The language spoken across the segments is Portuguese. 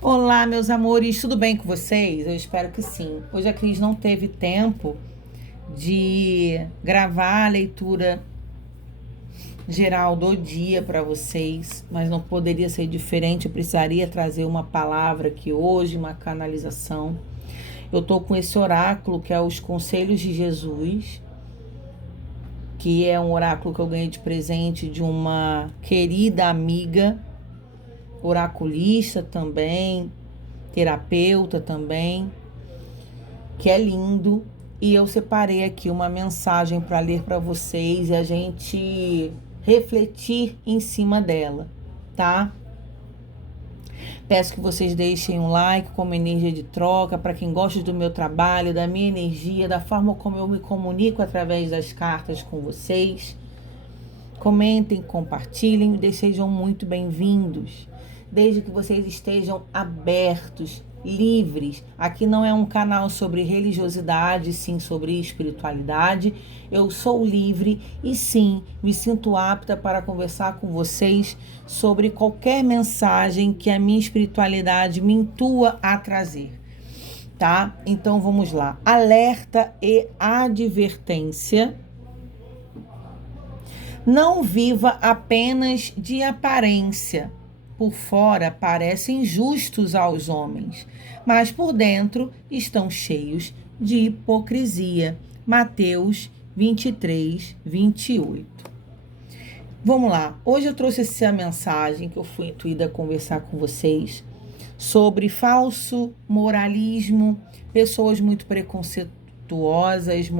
Olá, meus amores, tudo bem com vocês? Eu espero que sim. Hoje a Cris não teve tempo de gravar a leitura geral do dia para vocês, mas não poderia ser diferente. Eu precisaria trazer uma palavra aqui hoje, uma canalização. Eu tô com esse oráculo que é os Conselhos de Jesus, que é um oráculo que eu ganhei de presente de uma querida amiga, oraculista também, terapeuta também, que é lindo. E eu separei aqui uma mensagem para ler para vocês e a gente refletir em cima dela, tá? Peço que vocês deixem um like como energia de troca para quem gosta do meu trabalho, da minha energia, da forma como eu me comunico através das cartas com vocês. Comentem, compartilhem e sejam muito bem-vindos. Desde que vocês estejam abertos, livres. Aqui não é um canal sobre religiosidade, sim sobre espiritualidade. Eu sou livre e sim, me sinto apta para conversar com vocês sobre qualquer mensagem que a minha espiritualidade me intua a trazer, tá? Então vamos lá. Alerta e advertência. Não viva apenas de aparência. Por fora parecem justos aos homens, mas por dentro estão cheios de hipocrisia. Mateus 23, 28. Vamos lá. Hoje eu trouxe essa mensagem que eu fui intuída a conversar com vocês sobre falso moralismo, pessoas muito preconceituosas,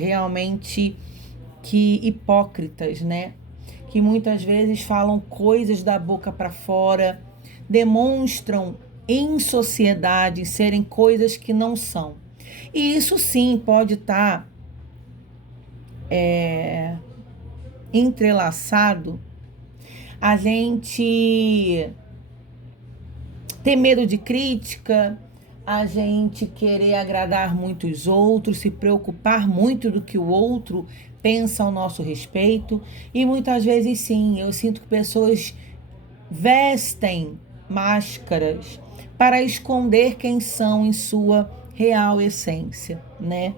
realmente que hipócritas, né? Que muitas vezes falam coisas da boca para fora, demonstram em sociedade serem coisas que não são. E isso sim pode estar entrelaçado a gente ter medo de crítica, a gente querer agradar muitos outros, se preocupar muito do que o outro pensa ao nosso respeito. E muitas vezes sim, eu sinto que pessoas vestem máscaras para esconder quem são em sua real essência, né?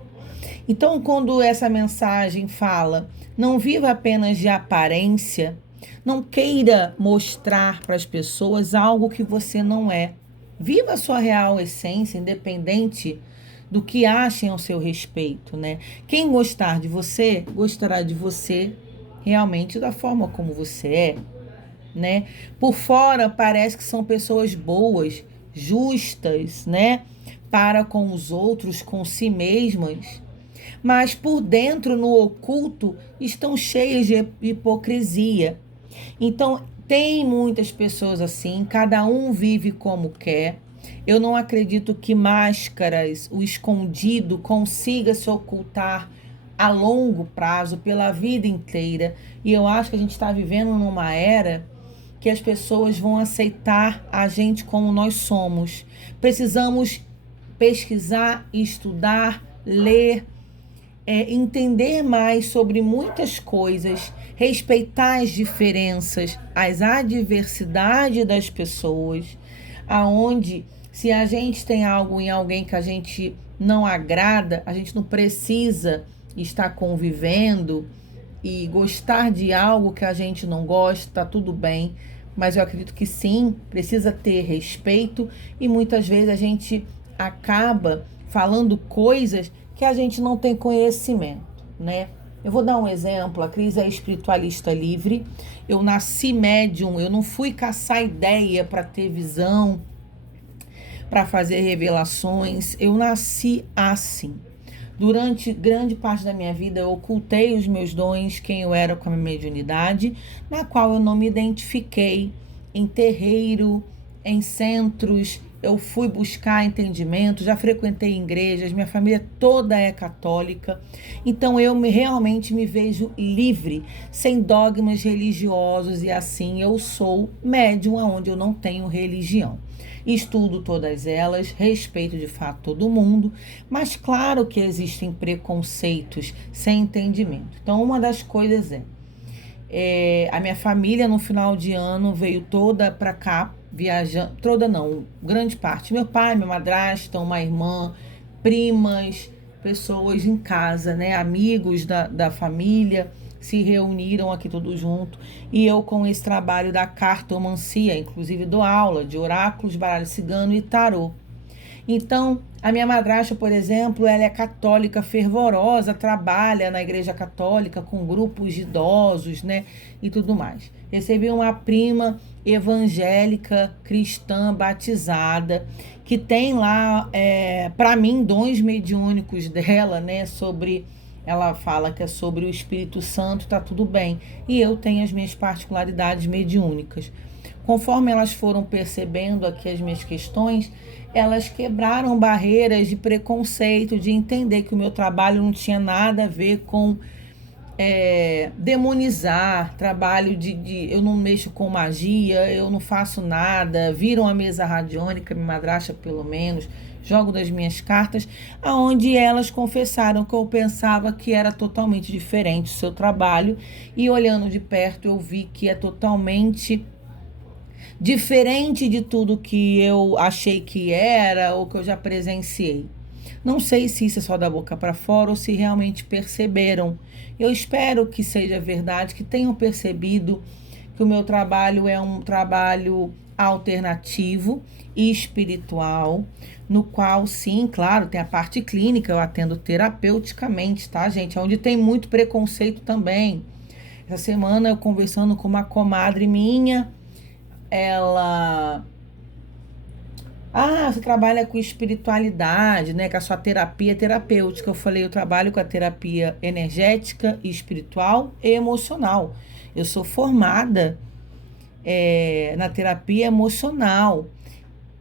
Então, quando essa mensagem fala, não viva apenas de aparência, não queira mostrar para as pessoas algo que você não é. Viva a sua real essência, independente do que achem ao seu respeito, né? Quem gostar de você, gostará de você realmente da forma como você é, né? Por fora parece que são pessoas boas, justas, né? Para com os outros, com si mesmas, mas por dentro, no oculto, estão cheias de hipocrisia. Então, tem muitas pessoas assim, cada um vive como quer. Eu não acredito que máscaras, o escondido, consiga se ocultar a longo prazo, pela vida inteira. E eu acho que a gente está vivendo numa era que as pessoas vão aceitar a gente como nós somos. Precisamos pesquisar, estudar, ler, entender mais sobre muitas coisas, respeitar as diferenças, as adversidades das pessoas, aonde se a gente tem algo em alguém que a gente não agrada, a gente não precisa estar convivendo e gostar de algo que a gente não gosta, tá tudo bem, mas eu acredito que sim, precisa ter respeito e muitas vezes a gente acaba falando coisas que a gente não tem conhecimento, né? Eu vou dar um exemplo, a Cris é espiritualista livre, eu nasci médium, eu não fui caçar ideia para ter visão, para fazer revelações, eu nasci assim. Durante grande parte da minha vida, eu ocultei os meus dons, quem eu era com a minha mediunidade, na qual eu não me identifiquei em terreiro, em centros. Eu fui buscar entendimento, já frequentei igrejas, minha família toda é católica. Então realmente me vejo livre, sem dogmas religiosos e assim eu sou médium onde eu não tenho religião. Estudo todas elas, respeito de fato todo mundo, mas claro que existem preconceitos sem entendimento. Então, uma das coisas a minha família no final de ano veio toda para cá, viajando, toda não, grande parte. Meu pai, minha madrasta, uma irmã, primas, pessoas em casa, né? Amigos da família se reuniram aqui todos juntos. E eu com esse trabalho da cartomancia, inclusive dou aula de oráculos, baralho cigano e tarô. Então, a minha madrasta, por exemplo, ela é católica fervorosa, trabalha na igreja católica com grupos de idosos, né? E tudo mais. Recebi uma prima evangélica, cristã, batizada, que tem lá, para mim, dons mediúnicos dela, né? Sobre, ela fala que é sobre o Espírito Santo, tá tudo bem. E eu tenho as minhas particularidades mediúnicas. Conforme elas foram percebendo aqui as minhas questões, elas quebraram barreiras de preconceito, de entender que o meu trabalho não tinha nada a ver com demonizar, trabalho eu não mexo com magia, eu não faço nada, viram a mesa radiônica, minha madrasta pelo menos, jogo das minhas cartas, aonde elas confessaram que eu pensava que era totalmente diferente o seu trabalho, e olhando de perto eu vi que é totalmente diferente de tudo que eu achei que era ou que eu já presenciei. Não sei se isso é só da boca para fora ou se realmente perceberam. Eu espero que seja verdade, que tenham percebido que o meu trabalho é um trabalho alternativo e espiritual, no qual, sim, claro, tem a parte clínica, eu atendo terapeuticamente, tá, gente? Onde tem muito preconceito também. Essa semana eu conversando com uma comadre minha, ela... Ah, você trabalha com espiritualidade, né? Com a sua terapia terapêutica. Eu falei, eu trabalho com a terapia energética, espiritual e emocional. Eu sou formada na terapia emocional.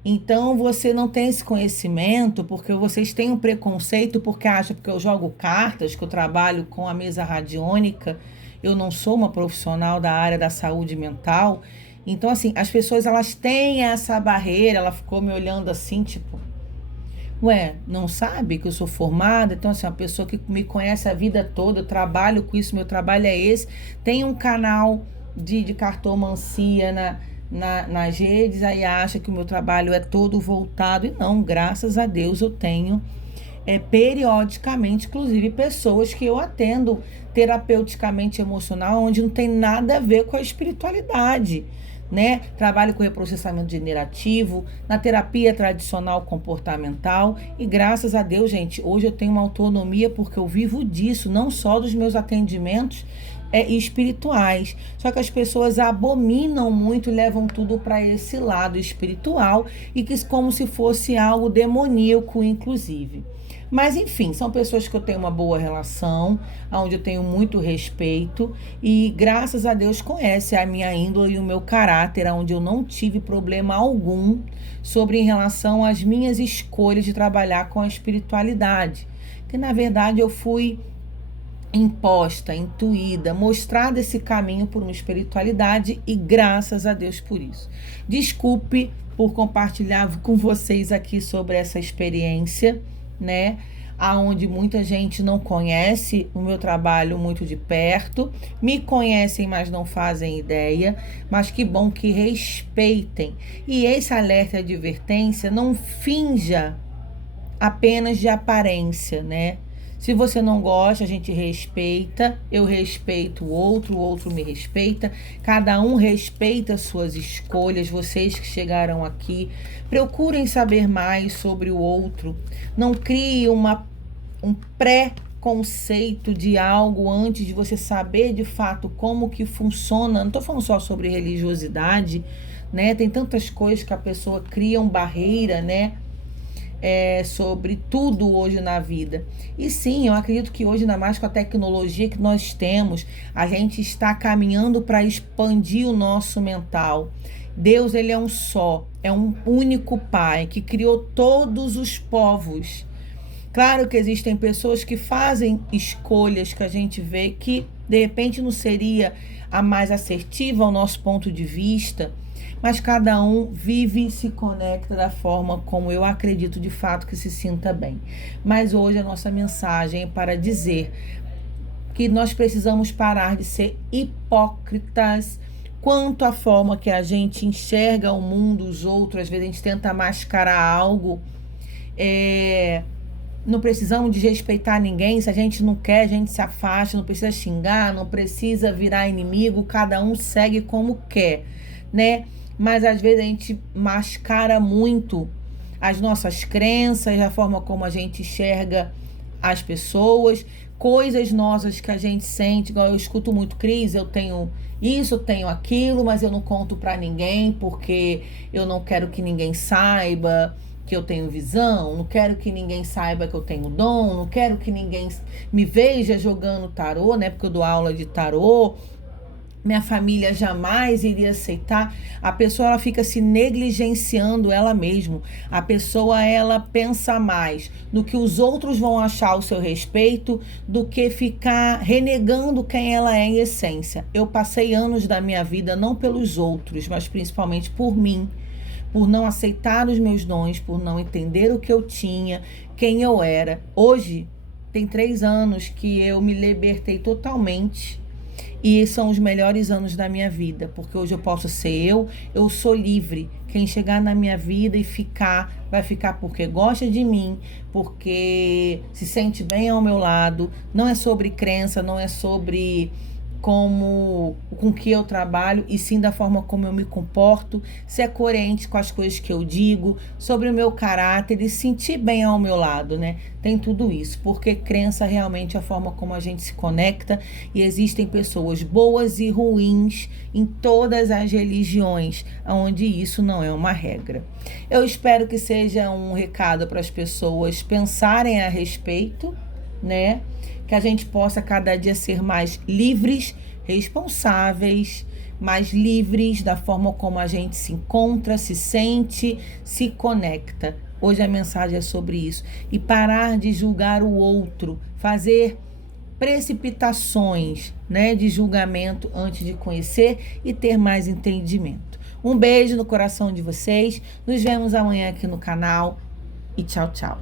Então, você não tem esse conhecimento porque vocês têm um preconceito porque acham que eu jogo cartas, que eu trabalho com a mesa radiônica. Eu não sou uma profissional da área da saúde mental. Então, assim, as pessoas, elas têm essa barreira. Ela ficou me olhando assim, tipo... Ué, não sabe que eu sou formada? Então, assim, uma pessoa que me conhece a vida toda, eu trabalho com isso, meu trabalho é esse. Tem um canal de cartomancia nas redes, aí acha que o meu trabalho é todo voltado. E não, graças a Deus eu tenho periodicamente, inclusive, pessoas que eu atendo terapeuticamente emocional, onde não tem nada a ver com a espiritualidade, né? Trabalho com reprocessamento generativo, na terapia tradicional comportamental e graças a Deus, gente, hoje eu tenho uma autonomia porque eu vivo disso, não só dos meus atendimentos espirituais. Só que as pessoas abominam muito e levam tudo para esse lado espiritual e que como se fosse algo demoníaco, inclusive. Mas enfim, são pessoas que eu tenho uma boa relação, onde eu tenho muito respeito e graças a Deus conhece a minha índole e o meu caráter, onde eu não tive problema algum sobre em relação às minhas escolhas de trabalhar com a espiritualidade. Que na verdade eu fui imposta, intuída, mostrada esse caminho por uma espiritualidade e graças a Deus por isso. Desculpe por compartilhar com vocês aqui sobre essa experiência, né? Aonde muita gente não conhece o meu trabalho muito de perto, me conhecem, mas não fazem ideia, mas que bom que respeitem. E esse alerta de advertência não finja apenas de aparência, né? Se você não gosta, a gente respeita, eu respeito o outro me respeita, cada um respeita suas escolhas, vocês que chegaram aqui, procurem saber mais sobre o outro, não crie um pré-conceito de algo antes de você saber de fato como que funciona, não estou falando só sobre religiosidade, né? Tem tantas coisas que a pessoa cria uma barreira, né? Sobre tudo hoje na vida. E sim, eu acredito que hoje, ainda mais com a tecnologia que nós temos, a gente está caminhando para expandir o nosso mental. Deus, ele é um só, é um único Pai que criou todos os povos. Claro que existem pessoas que fazem escolhas que a gente vê que de repente não seria a mais assertiva ao nosso ponto de vista, mas cada um vive e se conecta da forma como eu acredito de fato que se sinta bem. Mas hoje a nossa mensagem é para dizer que nós precisamos parar de ser hipócritas quanto a forma que a gente enxerga o mundo, os outros, às vezes a gente tenta mascarar algo. Não precisamos desrespeitar ninguém, se a gente não quer, a gente se afasta, não precisa xingar, não precisa virar inimigo, cada um segue como quer, né? Mas às vezes a gente mascara muito as nossas crenças, a forma como a gente enxerga as pessoas, coisas nossas que a gente sente, igual eu escuto muito, Cris, eu tenho isso, eu tenho aquilo, mas eu não conto pra ninguém porque eu não quero que ninguém saiba que eu tenho visão, não quero que ninguém saiba que eu tenho dom, não quero que ninguém me veja jogando tarô, né? Porque eu dou aula de tarô. Minha família jamais iria aceitar. A pessoa, ela fica se negligenciando ela mesma. A pessoa, ela pensa mais no que os outros vão achar ao seu respeito do que ficar renegando quem ela é em essência. Eu passei anos da minha vida não pelos outros, mas principalmente por mim, por não aceitar os meus dons, por não entender o que eu tinha, quem eu era. Hoje, tem 3 anos que eu me libertei totalmente e são os melhores anos da minha vida, porque hoje eu posso ser eu sou livre. Quem chegar na minha vida e ficar, vai ficar porque gosta de mim, porque se sente bem ao meu lado. Não é sobre crença, não é sobre com que eu trabalho, e sim da forma como eu me comporto, se é coerente com as coisas que eu digo, sobre o meu caráter e sentir bem ao meu lado, né? Tem tudo isso, porque crença realmente é a forma como a gente se conecta, e existem pessoas boas e ruins em todas as religiões, onde isso não é uma regra. Eu espero que seja um recado para as pessoas pensarem a respeito, né? Que a gente possa cada dia ser mais livres, responsáveis, mais livres da forma como a gente se encontra, se sente, se conecta. Hoje a mensagem é sobre isso. E parar de julgar o outro, fazer precipitações, né, de julgamento antes de conhecer e ter mais entendimento. Um beijo no coração de vocês. Nos vemos amanhã aqui no canal e tchau, tchau.